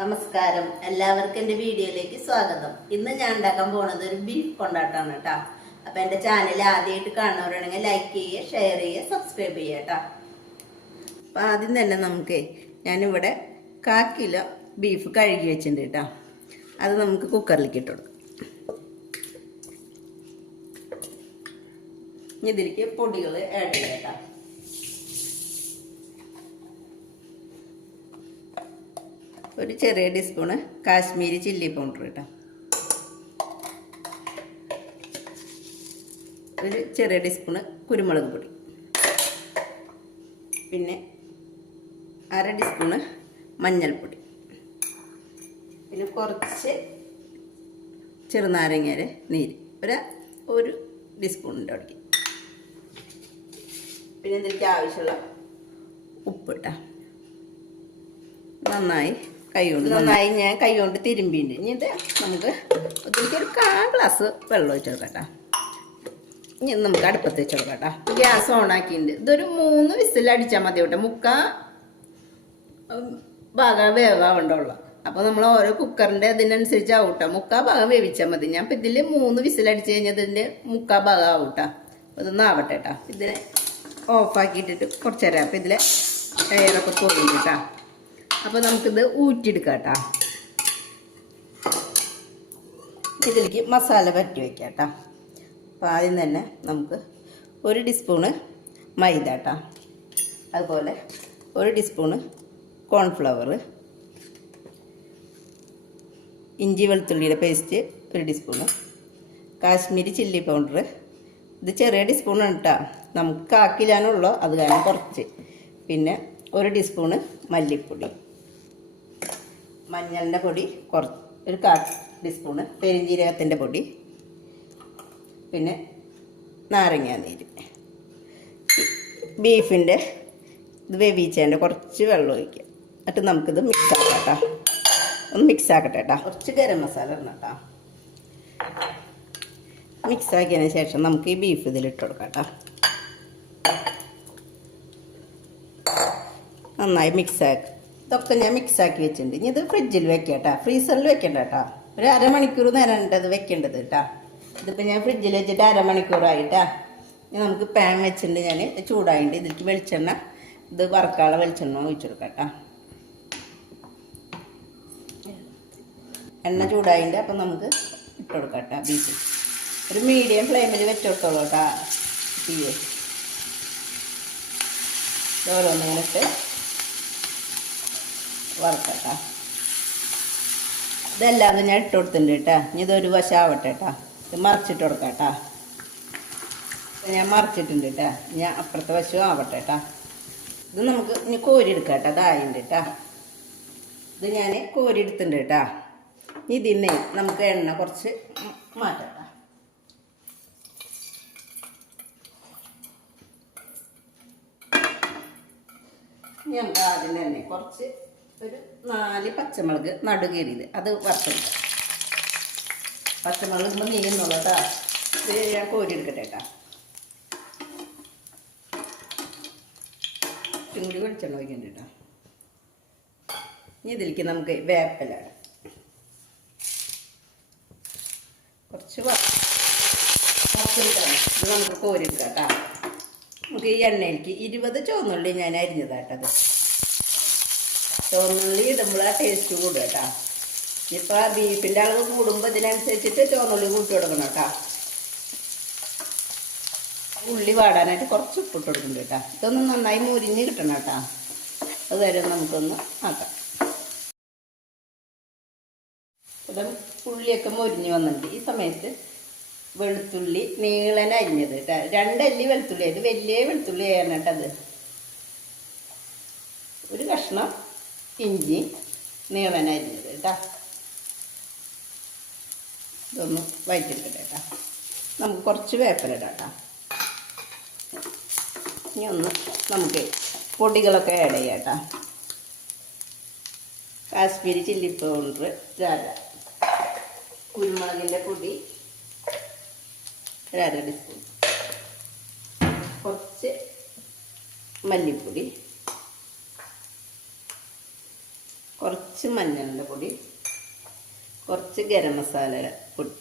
നമസ്കാരം, എല്ലാവർക്കും എൻ്റെ വീഡിയോയിലേക്ക് സ്വാഗതം. ഇന്ന് ഞാൻ ഉണ്ടാക്കാൻ പോണത് ഒരു ബീഫ് കൊണ്ടാട്ടാണ് കേട്ടോ. അപ്പം എൻ്റെ ചാനൽ ആദ്യമായിട്ട് കാണുന്നവരാണെങ്കിൽ ലൈക്ക് ചെയ്യുക, ഷെയർ ചെയ്യുക, സബ്സ്ക്രൈബ് ചെയ്യുക കേട്ടോ. അപ്പം ആദ്യം തന്നെ ഞാനിവിടെ 1/4 കിലോ ബീഫ് കഴുകി വെച്ചിട്ടുണ്ട് കേട്ടോ. അത് നമുക്ക് കുക്കറിലേക്ക് ഇട്ട് കൊടുക്കാം. ഇതിലേക്ക് പൊടികൾ ആഡ് ചെയ്യാം കേട്ടോ. ഒരു ചെറിയ ടീസ്പൂണ് കാശ്മീരി ചില്ലി പൗഡർ കേട്ടോ. ഒരു ചെറിയ ടീസ്പൂണ് കുരുമുളക് പൊടി, പിന്നെ 1/2 ടീസ്പൂണ് മഞ്ഞൾപ്പൊടി, പിന്നെ കുറച്ച് ചെറുനാരങ്ങയുടെ നീര് ഒരു ടീസ്പൂണിൻ്റെ അവിടേക്ക്, പിന്നെ ഇതിലേക്ക് ആവശ്യമുള്ള ഉപ്പ് ഇട്ടാ. നന്നായി ഞാൻ കൈ കൊണ്ട് തിരുമ്പിണ്ട്. ഇനി ഇത് നമുക്ക് ഇതിലേക്ക് ഒരു 1/4 ഗ്ലാസ് വെള്ളം ഒഴിച്ച് കൊടുക്കട്ടോ. ഇനി നമുക്ക് അടുപ്പത്ത് വെച്ച് കൊടുക്കട്ടോ. ഗ്യാസ് ഓണാക്കിയിട്ടുണ്ട്. ഇതൊരു 3 വിസിൽ അടിച്ചാൽ മതി കേട്ടോ. 3/4 ഭാഗം വേവാവണ്ടുള്ളൂ. അപ്പോൾ നമ്മൾ ഓരോ കുക്കറിൻ്റെ അതിനനുസരിച്ച് ആവൂട്ടോ. 3/4 ഭാഗം വേവിച്ചാൽ മതി. ഞാൻ ഇപ്പം ഇതിൽ 3 വിസിൽ അടിച്ച് കഴിഞ്ഞാൽ ഇതിൻ്റെ 3/4 ഭാഗം ആവൂട്ടോ. ഇതൊന്നും ആവട്ടെ കേട്ടോ. ഇതിനെ ഓഫാക്കിയിട്ടിട്ട് കുറച്ച് നേരം. അപ്പം ഇതിലെ എയറൊക്കെ പോയിട്ടാ. അപ്പോൾ നമുക്കിത് ഊറ്റിയെടുക്കാം കേട്ടോ. ഇതിലേക്ക് മസാല പറ്റി വയ്ക്കാം കേട്ടോ. അപ്പോൾ ആദ്യം തന്നെ നമുക്ക് 1 ടീസ്പൂണ് മൈദ കേട്ടോ, അതുപോലെ 1 ടീസ്പൂണ് കോൺഫ്ലവർ, ഇഞ്ചി വെളുത്തുള്ളിയുടെ paste 1 teaspoon, Kashmiri chilli powder. ഇത് ചെറിയ ടീസ്പൂണാണ് കേട്ടോ. നമുക്ക് 1/4 കിലോനുള്ളൂ, അത് കാരണം കുറച്ച്. പിന്നെ 1 ടീസ്പൂണ് മല്ലിപ്പൊടി, മഞ്ഞളിൻ്റെ പൊടി കുറച്ച്, ഒരു 1/4 ടീസ്പൂണ് പെരുംജീരകത്തിൻ്റെ പൊടി, പിന്നെ നാരങ്ങാനീര്. ബീഫിൻ്റെ ഇത് വേവിച്ചതിൻ്റെ കുറച്ച് വെള്ളം ഒഴിക്കുക. എന്നിട്ട് നമുക്കിത് മിക്സ് ആക്കാം കേട്ടോ. ഒന്ന് മിക്സ് ആക്കട്ടെ കേട്ടോ. കുറച്ച് ഗരം മസാല ഇടണം കേട്ടോ. മിക്സ് ആക്കിയതിന് ശേഷം നമുക്ക് ഈ ബീഫ് ഇതിലിട്ട് കൊടുക്കാം കേട്ടോ. നന്നായി മിക്സ് ആക്കുക. ഇതൊക്കെ ഞാൻ മിക്സാക്കി വെച്ചിട്ടുണ്ട്. ഇനി ഇത് ഫ്രിഡ്ജിൽ വെക്കാം കേട്ടോ. ഫ്രീസറിൽ വെക്കണ്ട കേട്ടോ. ഒരു 1/2 മണിക്കൂർ നേരമാണ് ഇത് വെക്കേണ്ടത് കേട്ടോ. ഇതിപ്പോൾ ഞാൻ ഫ്രിഡ്ജിൽ വെച്ചിട്ട് 1/2 മണിക്കൂറായിട്ടാ. ഇനി നമുക്ക് പാൻ വെച്ചിട്ടുണ്ട്. ഞാൻ ചൂടായിട്ട് ഇതിലേക്ക് വെളിച്ചെണ്ണ, ഇത് വറുക്കാനുള്ള വെളിച്ചെണ്ണ ഒഴിച്ചു കൊടുക്കാം കേട്ടോ. എണ്ണ ചൂടായിട്ട് അപ്പം നമുക്ക് ഇട്ട് കൊടുക്കാം കേട്ടോ. ബീഫ് ഒരു മീഡിയം ഫ്ലെയിമിൽ വെച്ച് കൊടുത്തോളൂ കേട്ടോ. തീയെ ഓരോന്നിങ്ങനെ ഇട്ട് വറുക്കട്ടോ. ഇതെല്ലാം ഞാൻ ഇട്ട് കൊടുത്തിട്ടുണ്ട് കേട്ടോ. ഇനി ഇതൊരു വശം ആവട്ടെ കേട്ടോ. ഇത് മറിച്ചിട്ട് കൊടുക്കാം കേട്ടോ. ഞാൻ മറിച്ചിട്ടുണ്ട് കേട്ടോ. ഞാൻ അപ്പുറത്തെ വശവും ആവട്ടെ കേട്ടോ. ഇത് നമുക്ക് ഇനി കോരിയെടുക്കാം കേട്ടോ. അതായിട്ടുണ്ട് കേട്ടോ. ഇത് ഞാൻ കോരിയെടുത്തിട്ടുണ്ട് കേട്ടോ. ഇതിന്ന് നമുക്ക് എണ്ണ കുറച്ച് മാറ്റാം. നമുക്ക് ആദ്യം തന്നെ കുറച്ച് ഒരു 4 പച്ചമുളക് നടുകേറിയത് അത് വറുത്തെടുക്കാം. പച്ചമുളക് ഇടുമ്പോൾ നീങ്ങുന്നുള്ളൂ കേട്ടോ. ഇത് ഞാൻ കോരിയെടുക്കട്ടെ കേട്ടോ. ചൂടി വെളിച്ചെണ്ണ ഒഴിക്കണ്ട കേട്ടോ. ഇനി ഇതിലേക്ക് നമുക്ക് വേപ്പില കുറച്ച് ഇത് നമുക്ക് കോരിയെടുക്കാം കേട്ടോ. നമുക്ക് ഈ എണ്ണയിലേക്ക് 20 ചുവന്നുള്ളി ഞാൻ അരിഞ്ഞതാട്ടത്. ചുവന്നുള്ളി ഇടുമ്പോൾ ടേസ്റ്റ് കൂടും കേട്ടോ. ഇപ്പോൾ ബീഫിൻ്റെ അളവ് കൂടുമ്പോൾ ഇതിനനുസരിച്ചിട്ട് ചുവന്നുള്ളി കൂട്ടി കൊടുക്കണം കേട്ടോ. ഉള്ളി വാടാനായിട്ട് കുറച്ച് ഉപ്പിട്ട് കൊടുക്കുന്നുണ്ട് കേട്ടോ. ഇതൊന്ന് നന്നായി മുരിഞ്ഞ് കിട്ടണം കേട്ടോ. അതുവരെ നമുക്കൊന്ന് ആക്കാം. ഇവിടെ ഉള്ളിയൊക്കെ മുരിഞ്ഞ് വന്നിട്ടുണ്ട്. ഈ സമയത്ത് വെളുത്തുള്ളി നീളൻ അരിഞ്ഞത് കേട്ടോ. 2 അല്ലി വെളുത്തുള്ളി. ഇത് വലിയ വെളുത്തുള്ളി ആയിരുന്നു കേട്ടത്. ഒരു കഷ്ണം ഇഞ്ചി നീളൻ അരിഞ്ഞത് കേട്ടോ. ഇതൊന്ന് വഴറ്റിയെടുക്കട്ടെ കേട്ടോ. നമുക്ക് കുറച്ച് വേപ്പില ഇടാം കേട്ടോ. ഇനി ഒന്ന് നമുക്ക് പൊടികളൊക്കെ ആഡ് ചെയ്യാം കേട്ടോ. കാശ്മീരി ചില്ലി പൗഡർ 1/2, കുരുമുളകിൻ്റെ പൊടി 1/2 ടീസ്പൂൺ, കുറച്ച് മല്ലിപ്പൊടി, കുറച്ച് കുറച്ച് മഞ്ഞളുടെ പൊടി, കുറച്ച് ഗരം മസാലയുടെ പൊടി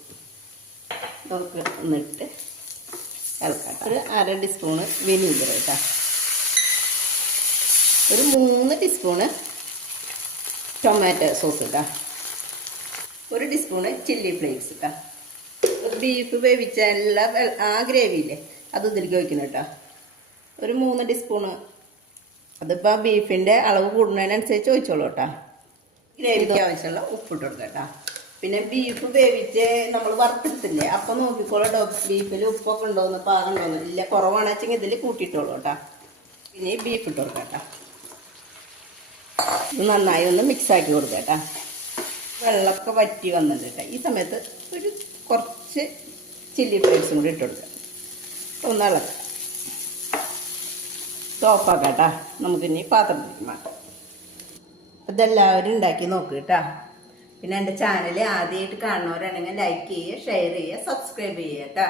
നമുക്ക് ഒന്നിട്ട് ഇളക്കാം. ഒരു 1/2 ടീസ്പൂണ് വിനീഗർ കേട്ടോ, ഒരു 3 ടീസ്പൂണ് ടൊമാറ്റോ സോസ് കേട്ടോ, 1 ടീസ്പൂണ് ചില്ലി ഫ്ലേക്സ് കേട്ടോ. ബീഫ് വേവിച്ചുള്ള ആ ഗ്രേവിയില്ലേ അത് ഇതിലേക്ക് വയ്ക്കണം കേട്ടോ. ഒരു 3 ടീസ്പൂണ്. അതിപ്പോൾ ബീഫിൻ്റെ അളവ് കൂടുന്നതിനനുസരിച്ച് ഒഴിച്ചോളൂ കേട്ടോ. ഗ്രേവിക്ക് ആവശ്യമുള്ള ഉപ്പിട്ട് കൊടുക്കാം കേട്ടോ. പിന്നെ ബീഫ് വേവിച്ച് നമ്മൾ വറുത്തിട്ടില്ലേ അപ്പം നോക്കിക്കോളൂ കേട്ടോ, ബീഫിൽ ഉപ്പൊക്കെ ഉണ്ടോയെന്ന് പാകമുണ്ടോയെന്ന്. ഇല്ല കുറവാണെന്ന് വെച്ചെങ്കിൽ ഇതിൽ കൂട്ടിയിട്ടോളൂ കേട്ടോ. പിന്നെ ബീഫ് ഇട്ട് കൊടുക്കാം കേട്ടോ. ഇത് നന്നായി ഒന്ന് മിക്സാക്കി കൊടുക്കാം കേട്ടോ. വെള്ളമൊക്കെ വറ്റി വന്നിട്ട് കേട്ടോ. ഈ സമയത്ത് ഒരു കുറച്ച് ചില്ലി ഫ്ലേക്സും കൂടി ഇട്ട് കൊടുക്കാം. ഒന്ന് ഇളക്കാം, ഓഫാക്കാം കേട്ടോ. നമുക്കിനി പാത്രത്തിലേക്ക് മാറ്റാം. ഇതെല്ലാവരും ഉണ്ടാക്കി നോക്കുക കേട്ടോ. പിന്നെ എൻ്റെ ചാനൽ ആദ്യമായിട്ട് കാണുന്നവരാണെങ്കിൽ ലൈക്ക് ചെയ്യുക, ഷെയർ ചെയ്യുക, സബ്സ്ക്രൈബ് ചെയ്യുക കേട്ടോ.